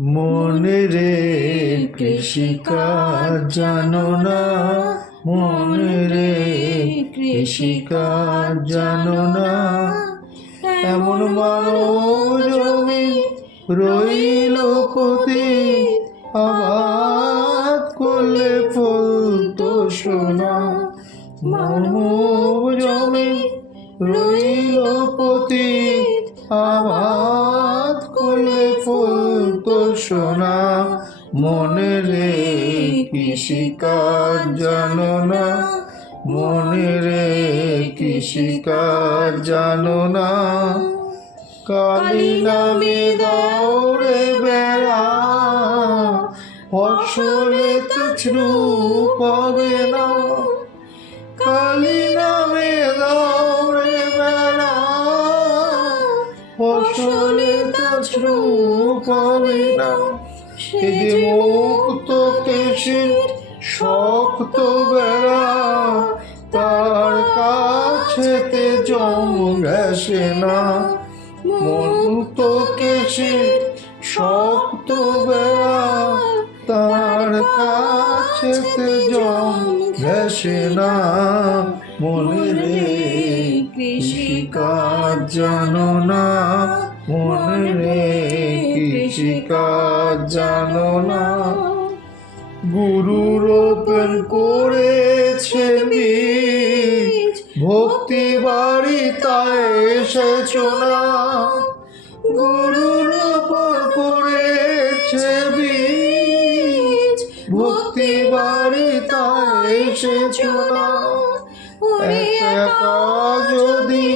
মনে রে, কৃষিকাজ জানো না। মনে রে, কৃষিকাজ জানো না। এমন জমি রইল পতি আবাদ করলে ফলতো সোনা। মানব জমি রইল পতি আবাদ করলে ফলতো সোনা মনে রে কৃষিকাজ জানো না মনে রে কৃষিকাজ জানো না কালী নামে দৌড়ে বেড়া ফসলে রূপ হবে না। কালী নামে দৌড়ে বেড়া ফসলে তো হবে না যে মুক্ত কেশের শক্ত বেড়া, তার কাছেতে জম ঘেসে না। মুক্ত কেশের শক্ত বেড়া, তার কাছেতে জম ঘেসে না। মনে রে কৃষিকাজ জানো না মনে রে কৃষিকাজ জানো না। গুরু রোপণ করেছে ভক্তি বাড়ি তাই এসেছ না। গুরু রোপণ করেছে ভক্তি বাড়ি তাই এসেছ না। যদি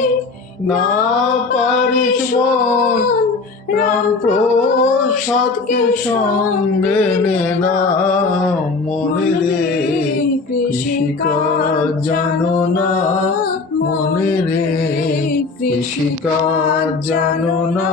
না পারিস মন রাম প্রসাদকে সঙ্গে নে না মনে রে কৃষিকাজ জানো না, মনে রে কৃষিকাজ জানো না।